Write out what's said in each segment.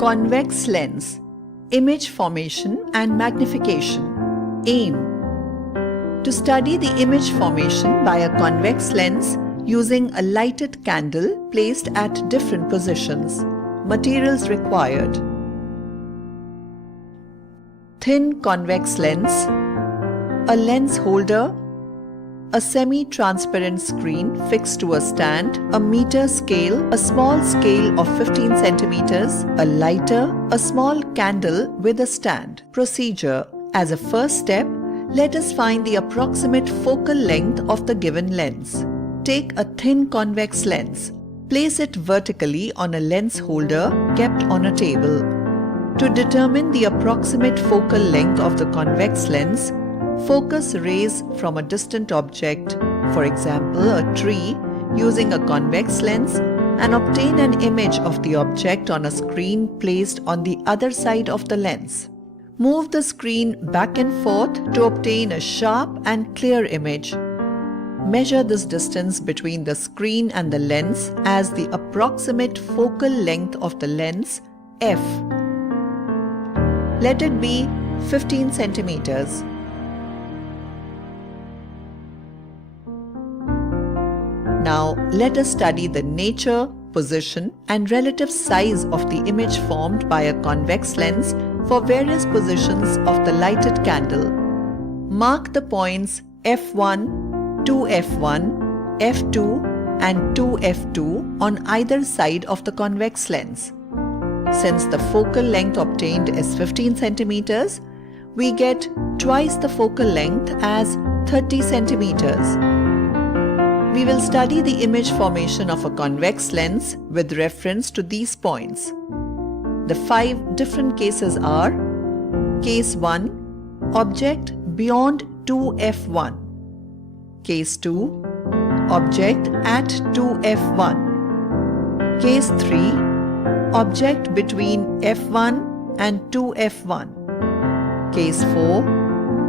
Convex lens, image formation and magnification. Aim: to study the image formation by a convex lens using a lighted candle placed at different positions. Materials required: thin convex lens, a lens holder, a semi-transparent screen fixed to a stand, a meter scale, a small scale of 15 centimeters, a lighter, a small candle with a stand. Procedure: as a first step, let us find the approximate focal length of the given lens. Take a thin convex lens. Place it vertically on a lens holder kept on a table. To determine the approximate focal length of the convex lens, focus rays from a distant object, for example a tree, using a convex lens and obtain an image of the object on a screen placed on the other side of the lens. Move the screen back and forth to obtain a sharp and clear image. Measure this distance between the screen and the lens as the approximate focal length of the lens, f. Let it be 15 centimeters. Now let us study the nature, position and relative size of the image formed by a convex lens for various positions of the lighted candle. Mark the points f1, 2f1, f2 and 2f2 on either side of the convex lens. Since the focal length obtained is 15 centimeters, we get twice the focal length as 30 centimeters. We will study the image formation of a convex lens with reference to these points. The 5 different cases are: Case 1, object beyond 2f1. Case 2, object at 2f1. Case 3, object between f1 and 2f1. Case 4,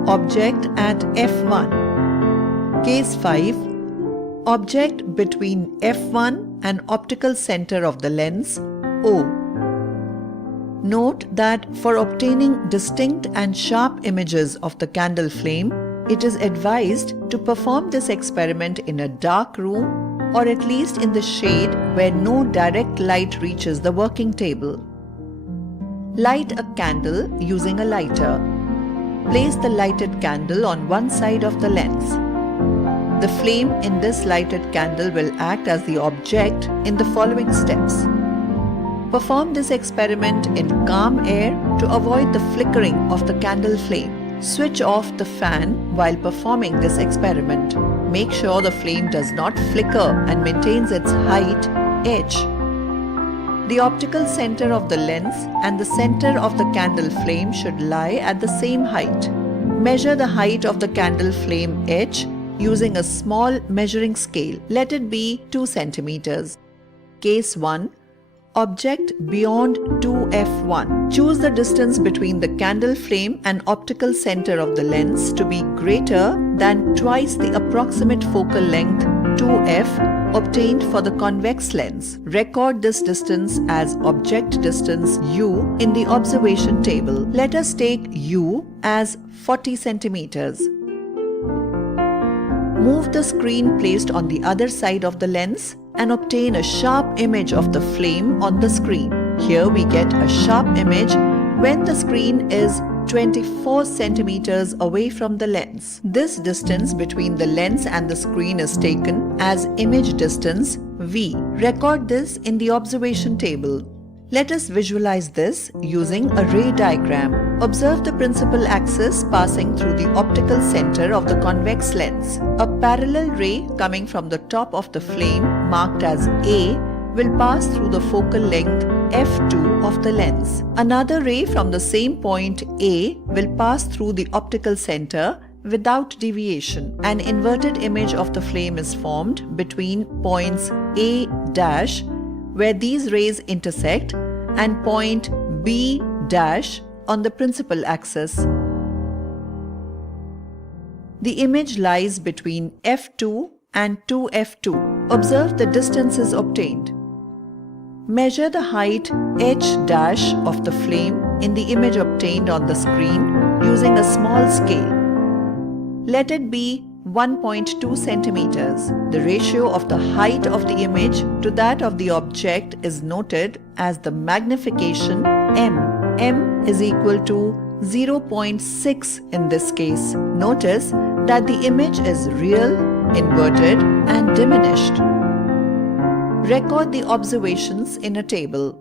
object at f1. Case 5, object between f1 and optical center of the lens, O. Note that for obtaining distinct and sharp images of the candle flame, it is advised to perform this experiment in a dark room or at least in the shade where no direct light reaches the working table. Light a candle using a lighter. Place the lighted candle on one side of the lens. The flame in this lighted candle will act as the object in the following steps. Perform this experiment in calm air to avoid the flickering of the candle flame. Switch off the fan while performing this experiment. Make sure the flame does not flicker and maintains its height, h. The optical center of the lens and the center of the candle flame should lie at the same height. Measure the height of the candle flame h using a small measuring scale. Let it be 2 centimeters. Case 1, object beyond 2f1. Choose the distance between the candle flame and optical center of the lens to be greater than twice the approximate focal length 2f obtained for the convex lens. Record this distance as object distance u in the observation table. Let us take u as 40 centimeters. Move the screen placed on the other side of the lens and obtain a sharp image of the flame on the screen. Here we get a sharp image when the screen is 24 centimeters away from the lens. This distance between the lens and the screen is taken as image distance V. Record this in the observation table. Let us visualize this using a ray diagram. Observe the principal axis passing through the optical center of the convex lens. A parallel ray coming from the top of the flame, marked as A, will pass through the focal length f2 of the lens. Another ray from the same point A will pass through the optical center without deviation. An inverted image of the flame is formed between points A dash, where these rays intersect, and point B dash on the principal axis. The image lies between f2 and 2f2. Observe the distances obtained. Measure the height h dash of the flame in the image obtained on the screen using a small scale. Let it be 1.2 centimeters. The ratio of the height of the image to that of the object is noted as the magnification m. M is equal to 0.6 in this case. Notice that the image is real, inverted, and diminished. Record the observations in a table.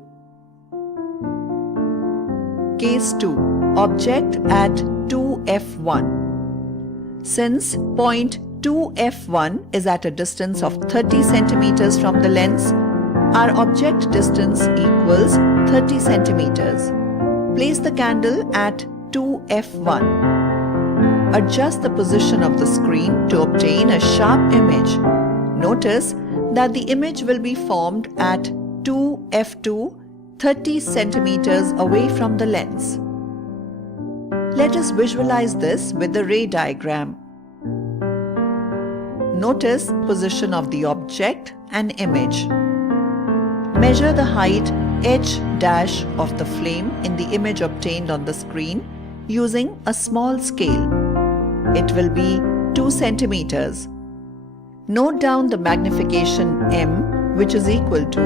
Case 2. Object at 2f1. Since point 2f1 is at a distance of 30 centimeters from the lens, our object distance equals 30 centimeters. Place the candle at 2f1. Adjust the position of the screen to obtain a sharp image. Notice that the image will be formed at 2f2, 30 centimeters away from the lens. Let us visualize this with the ray diagram. Notice position of the object and image. Measure the height h dash of the flame in the image obtained on the screen using a small scale. It will be 2 centimeters. Note down the magnification m, which is equal to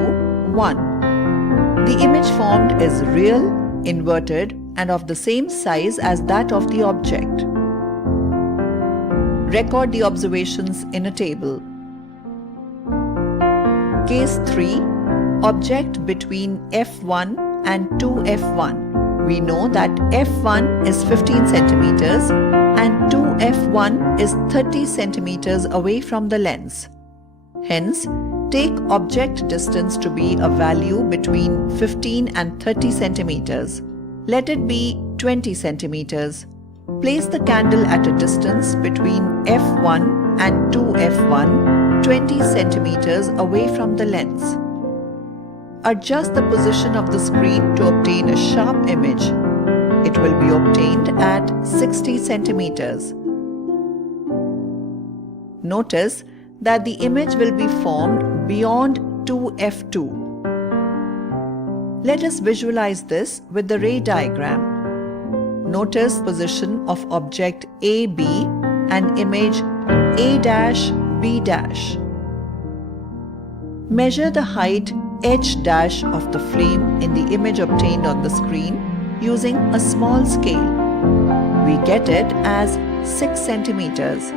1. The image formed is real, inverted, and of the same size as that of the object. Record the observations in a table. Case 3. Object between f1 and 2f1. We know that f1 is 15 centimeters and 2f1 is 30 centimeters away from the lens. Hence, take object distance to be a value between 15 and 30 centimeters. Let it be 20 centimeters. Place the candle at a distance between f1 and 2f1, 20 centimeters away from the lens. Adjust the position of the screen to obtain a sharp image. It will be obtained at 60 centimeters. Notice that the image will be formed beyond 2f2. Let us visualize this with the ray diagram. Notice position of object AB and image A dash B dash. Measure the height h dash of the flame in the image obtained on the screen using a small scale. We get it as 6 centimeters.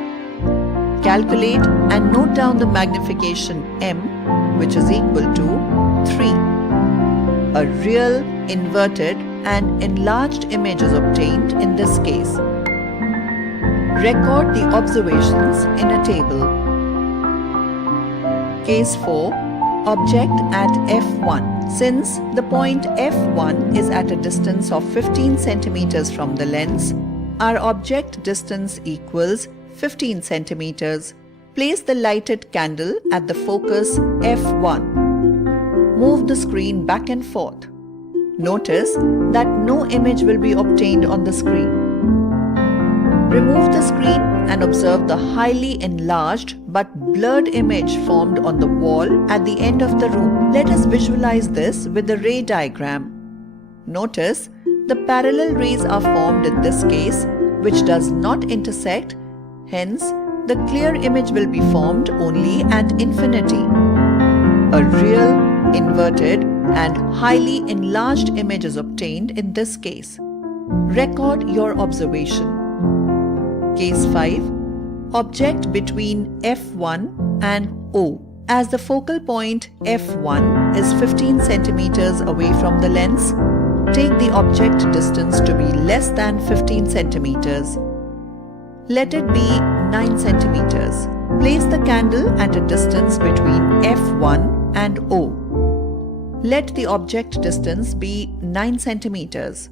Calculate and note down the magnification m, which is equal to 3. A real, inverted, and enlarged image is obtained in this case. Record the observations in a table. Case 4. Object at f1. Since the point f1 is at a distance of 15 centimeters from the lens, our object distance equals 15 centimeters. Place the lighted candle at the focus f1. Move the screen back and forth. Notice that no image will be obtained on the screen. Remove the screen and observe the highly enlarged but blurred image formed on the wall at the end of the room. Let us visualize this with the ray diagram. Notice the parallel rays are formed in this case, which does not intersect. Hence, the clear image will be formed only at infinity. A real, inverted, and highly enlarged image is obtained in this case. Record your observation. Case 5. Object between f1 and O. As the focal point f1 is 15 centimeters away from the lens, take the object distance to be less than 15 centimeters. Let it be 9 centimeters. Place the candle at a distance between f1 and O. Let the object distance be 9 centimeters.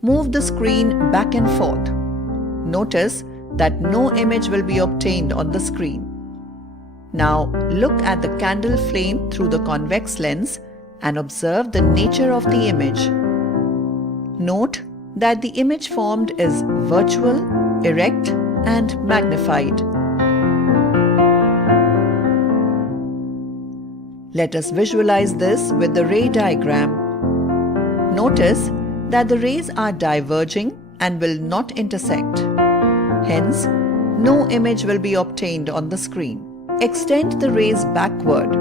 Move the screen back and forth. Notice that no image will be obtained on the screen. Now look at the candle flame through the convex lens and observe the nature of the image. Note that the image formed is virtual, erect, and magnified. Let us visualize this with the ray diagram. Notice that the rays are diverging and will not intersect. Hence, no image will be obtained on the screen. Extend the rays backward.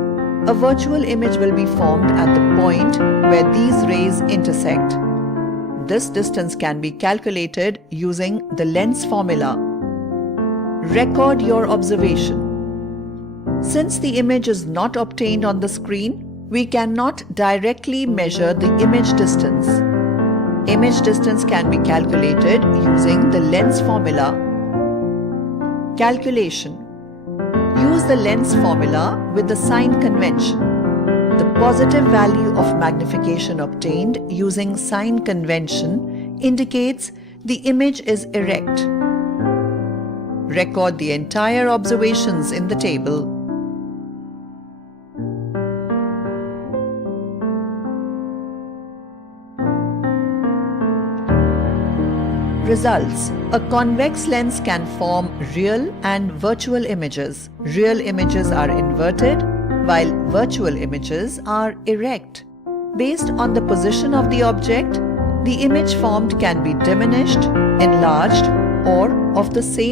A virtual image will be formed at the point where these rays intersect. This distance can be calculated using the lens formula. Record your observation. Since the image is not obtained on the screen, we cannot directly measure the image distance. Image distance can be calculated using the lens formula. Calculation. Use the lens formula with the sign convention. The positive value of magnification obtained using sign convention indicates the image is erect. Record the entire observations in the table. Results. A convex lens can form real and virtual images. Real images are inverted, while virtual images are erect. Based on the position of the object, the image formed can be diminished, enlarged, or of the same